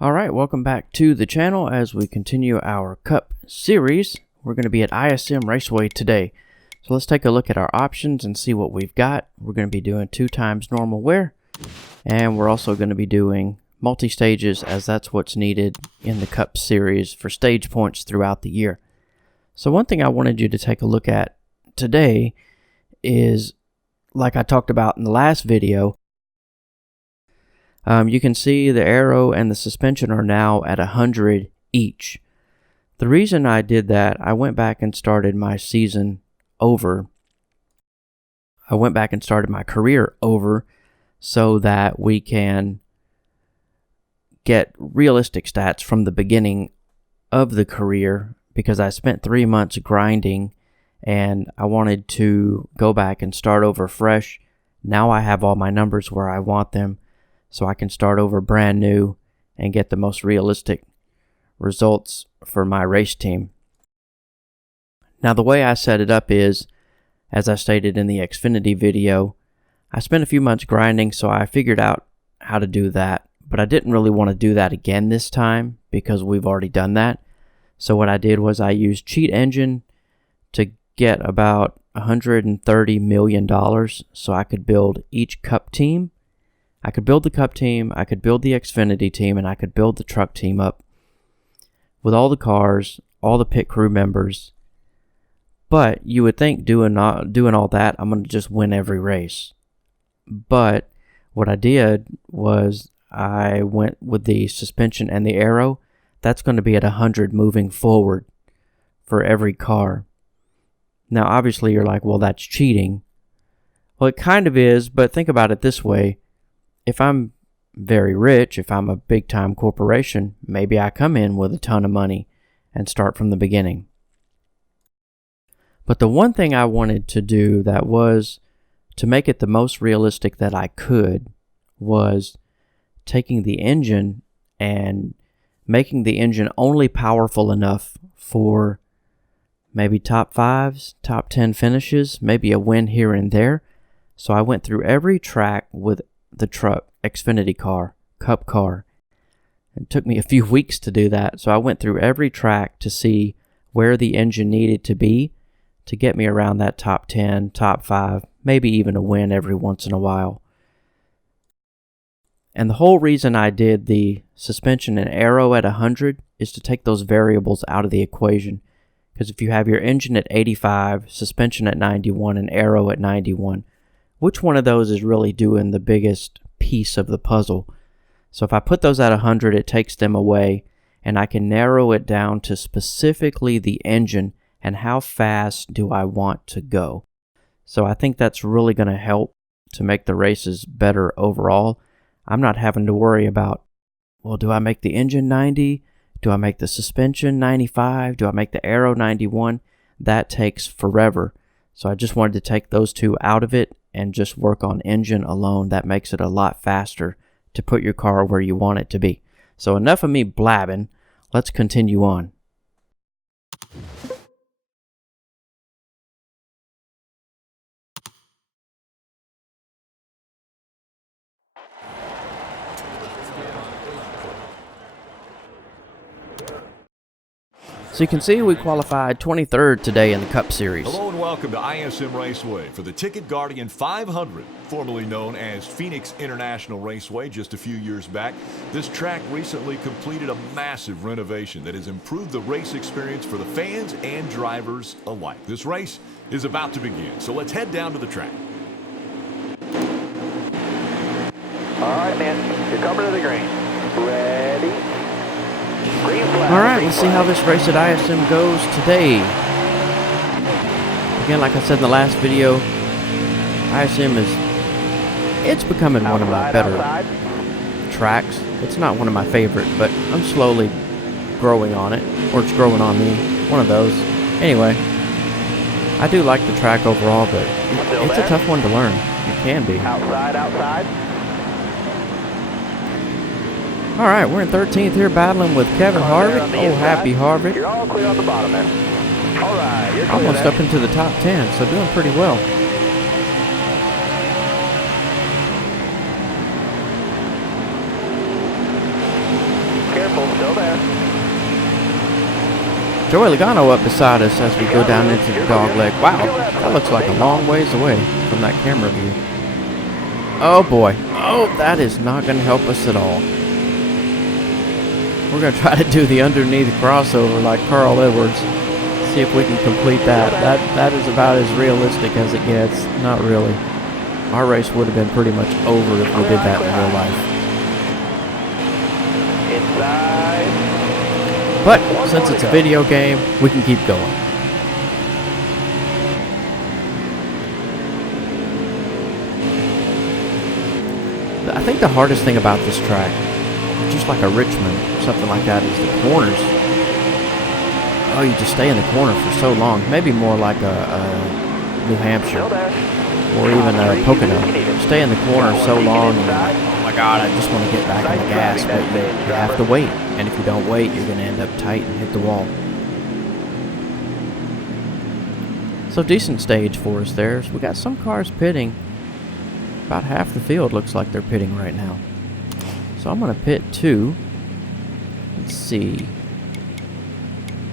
Alright, welcome back to the channel as we continue our Cup series. We're going to be at ISM Raceway today. So let's take a look at our options and see what we've got. We're going to be doing 2 times normal wear, and we're also going to be doing multi-stages as that's what's needed in the Cup series for stage points throughout the year. So one thing I wanted you to take a look at today is, like I talked about in the last video, you can see the aero and the suspension are now at 100 each. The reason I did that, I went back and started my season over. I went back and started my career over so that we can get realistic stats from the beginning of the career, because I spent 3 months grinding and I wanted to go back and start over fresh. Now I have all my numbers where I want them, so I can start over brand new and get the most realistic results for my race team. Now the way I set it up is, as I stated in the Xfinity video, I spent a few months grinding, so I figured out how to do that. But I didn't really want to do that again this time because we've already done that. So what I did was I used Cheat Engine to get about $130 million so I could build each Cup team. I could build the Cup team, I could build the Xfinity team, and I could build the truck team up with all the cars, all the pit crew members. But you would think doing all that, I'm going to just win every race. But what I did was I went with the suspension and the aero. That's going to be at 100 moving forward for every car. Now obviously you're like, well, that's cheating. Well, it kind of is, but think about it this way. If I'm very rich, if I'm a big-time corporation, maybe I come in with a ton of money and start from the beginning. But the one thing I wanted to do that was to make it the most realistic that I could was taking the engine and making the engine only powerful enough for maybe top 5s, top 10 finishes, maybe a win here and there. So I went through every track with the truck, Xfinity car, Cup car. It took me a few weeks to do that, so I went through every track to see where the engine needed to be to get me around that top 10, top 5, maybe even a win every once in a while. And the whole reason I did the suspension and aero at 100 is to take those variables out of the equation. Because if you have your engine at 85, suspension at 91, and aero at 91, which one of those is really doing the biggest piece of the puzzle? So if I put those at 100, it takes them away, and I can narrow it down to specifically the engine and how fast do I want to go. So I think that's really going to help to make the races better overall. I'm not having to worry about, well, do I make the engine 90? Do I make the suspension 95? Do I make the aero 91? That takes forever. So I just wanted to take those two out of it and just work on engine alone. That makes it a lot faster to put your car where you want it to be. So enough of me blabbing. Let's continue on. So you can see we qualified 23rd today in the Cup Series. Hello and welcome to ISM Raceway for the Ticket Guardian 500, formerly known as Phoenix International Raceway just a few years back. This track recently completed a massive renovation that has improved the race experience for the fans and drivers alike. This race is about to begin, so let's head down to the track. All right, man, you're coming to the green. Ready? Alright, let's see how this race at ISM goes today. Again, like I said in the last video, ISM it's becoming one of my better tracks. It's not one of my favorite, but I'm slowly growing on it, or it's growing on me, one of those. Anyway, I do like the track overall, but it's a tough one to learn. It can be. Outside. Alright, we're in 13th here battling with Kevin Harvick. Oh, happy Harvick. You're all clear on the bottom there. All right, you're clear. Almost up into the top 10, so doing pretty well. Joey Logano up beside us as we go down into the dog leg. Wow, that looks like a long ways away from that camera view. Oh boy. Oh, that is not going to help us at all. We're going to try to do the underneath crossover like Carl Edwards. See if we can complete that. That is about as realistic as it gets. Not really. Our race would have been pretty much over if we did that in real life. Inside. But since it's a video game, we can keep going. I think the hardest thing about this track, just like a Richmond or something like that, is the corners. Oh, you just stay in the corner for so long. Maybe more like a New Hampshire or even a Pocono. Stay in the corner so long and you're like, oh my God, I just want to get back on the gas, but you have to wait. And if you don't wait, you're going to end up tight and hit the wall. So decent stage for us there. So we got some cars pitting. About half the field looks like they're pitting right now. So I'm going to pit 2. Let's see.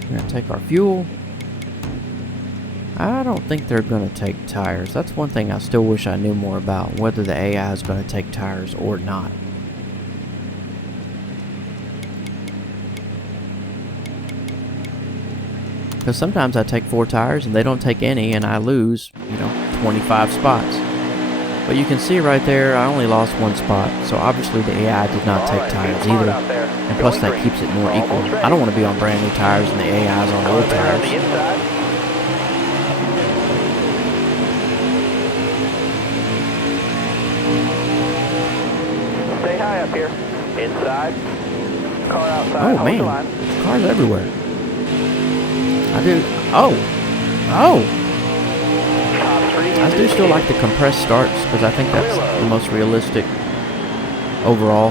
We're going to take our fuel. I don't think they're going to take tires. That's one thing I still wish I knew more about, whether the AI is going to take tires or not. Because sometimes I take 4 tires and they don't take any and I lose, 25 spots. But you can see right there, I only lost 1 spot. So obviously the AI did not take tires either. And plus that keeps it more equal. I don't want to be on brand new tires and the AI is on old tires. Stay high up here. Inside. Car outside. Oh man, cars everywhere. I do. Oh. I do still like the compressed starts because I think that's the most realistic overall.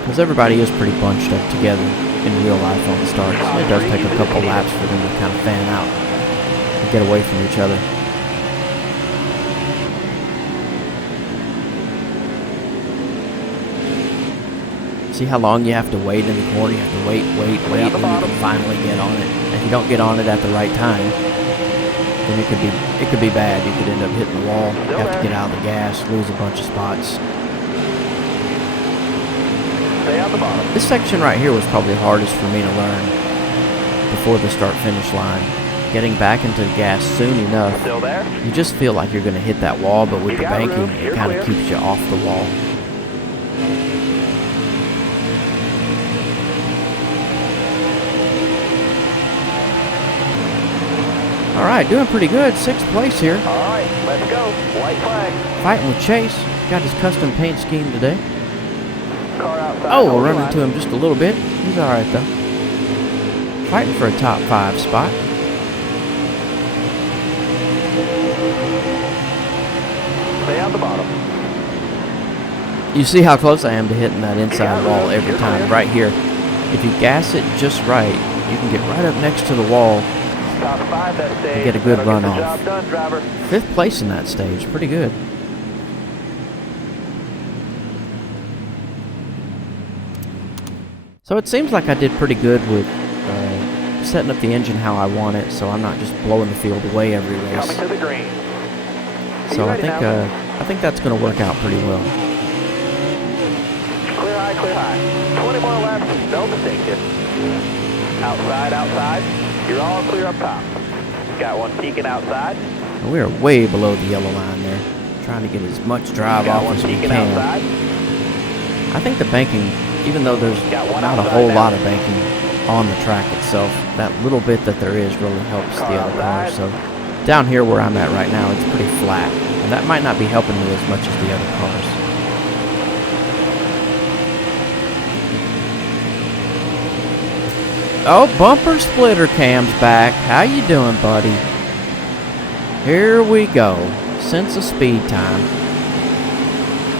Because everybody is pretty bunched up together in real life on the starts. It does take a couple laps for them to kind of fan out and get away from each other. See how long you have to wait in the corner? You have to wait, and you can finally get on it. And if you don't get on it at the right time, then it could be bad. You could end up hitting the wall, you have to get out of the gas, lose a bunch of spots. Stay on the bottom. This section right here was probably the hardest for me to learn before the start-finish line. Getting back into the gas soon enough, Still there? you just feel like you're going to hit that wall, but with You the got banking, room. it You're kind of clear. keeps you off the wall. Alright, doing pretty good. 6th place here. Alright, let's go. White flag. Fighting with Chase. Got his custom paint scheme today. Car outside. Oh, we'll hold run the into line. him just a little bit. He's alright though. Fighting for a top 5 spot. Stay on the bottom. You see how close I am to hitting that inside wall every time. Right here. If you gas it just right, you can get right up next to the wall. Top 5 that stage. Get a good That'll run get the off. job done, driver. 5th place in that stage. Pretty good. So it seems like I did pretty good with setting up the engine how I want it, so I'm not just blowing the field away every Coming race. to the green. So ready now? I think that's going to work out pretty well. Clear high, clear high. 20 more laps, no mistake here. Outside. You're all clear up top. Got one peeking outside. And we are way below the yellow line there, trying to get as much drive Got off one as we peeking can. outside. I think the banking, even though there's Got one not a outside whole now. lot of banking on the track itself, that little bit that there is really helps Car the other cars. outside. So down here where I'm at right now, it's pretty flat, and that might not be helping me as much as the other cars. Oh, bumper splitter cam's back. How you doing, buddy? Here we go. Sense of speed time.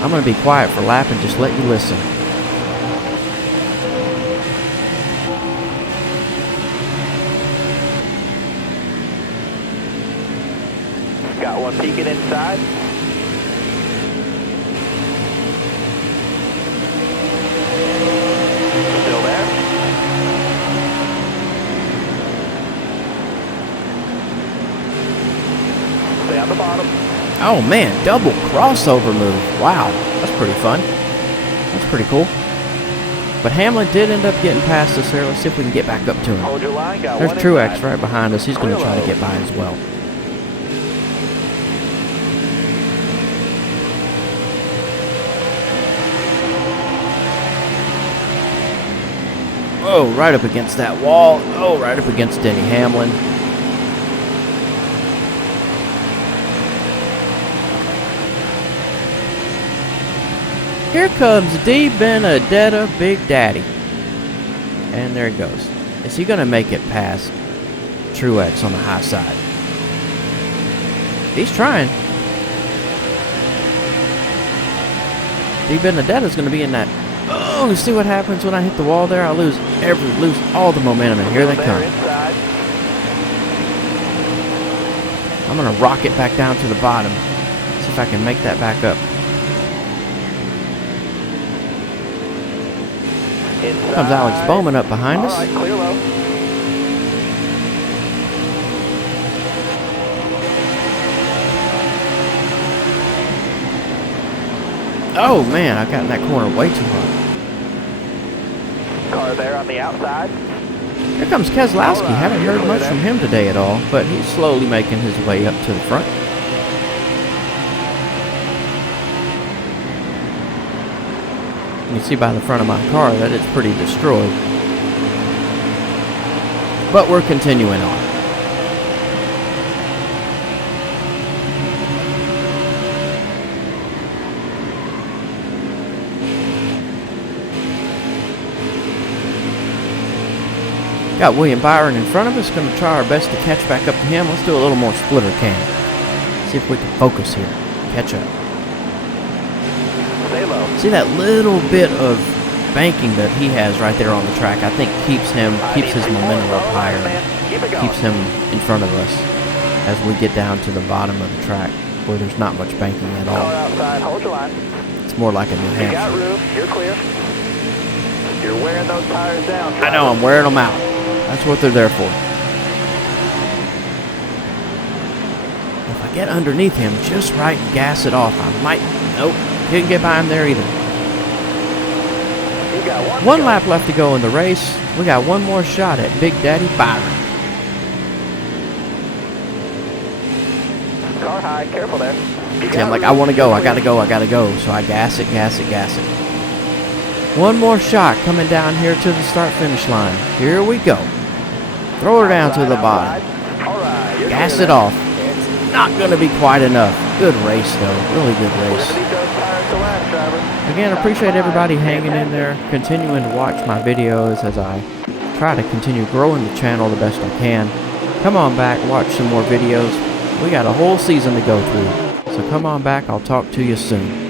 I'm going to be quiet for a lap and just let you listen. Got one peeking inside. Still there. Oh man, double crossover move. Wow, that's pretty fun. That's pretty cool. But Hamlin did end up getting past us there. Let's see if we can get back up to him. Hold your line, got There's one Truex inside. right behind us. He's going to try to get by as well. Oh, right up against that wall. Oh, right up against Denny Hamlin. Here comes D. Benedetta, Big Daddy. And there he goes. Is he going to make it past Truex on the high side? He's trying. D. Benedetta's going to be in that. Oh, see what happens when I hit the wall there? I lose all the momentum, and here they come. I'm going to rock it back down to the bottom. See if I can make that back up. Inside. Comes Alex Bowman up behind us. All right, clear low. Oh man, I got in that corner way too hard. Car there on the outside. Here comes Keselowski. All right, Haven't heard you're much clear from him today at all, but he's slowly making his way up to the front. You can see by the front of my car that it's pretty destroyed. But we're continuing on. Got William Byron in front of us. Going to try our best to catch back up to him. Let's do a little more splitter cam. See if we can focus here. Catch up. Stay low. See that little bit of banking that he has right there on the track, I think keeps his momentum up higher, Keep it going. keeps him in front of us as we get down to the bottom of the track where there's not much banking at Car all. outside. Hold your line. It's more like a New You got Hampshire. room. You're clear. You're wearing those tires down. I know, I'm wearing them out. That's what they're there for. If I get underneath him just right and gas it off, I might... Nope, didn't get by him there either. You got One lap left to go in the race. We got one more shot at Big Daddy Byron. Car high. Careful there. See, I'm like, I want to go, I gotta go. So I gas it. One more shot coming down here to the start-finish line. Here we go. Throw her down to the bottom. All right. You're Gas clear it there. off. It's not going to be quite enough. Good race, though. Really good race. Leave those tires to last, driver. Again, I appreciate everybody hanging in there, continuing to watch my videos as I try to continue growing the channel the best I can. Come on back, watch some more videos. We got a whole season to go through. So come on back, I'll talk to you soon.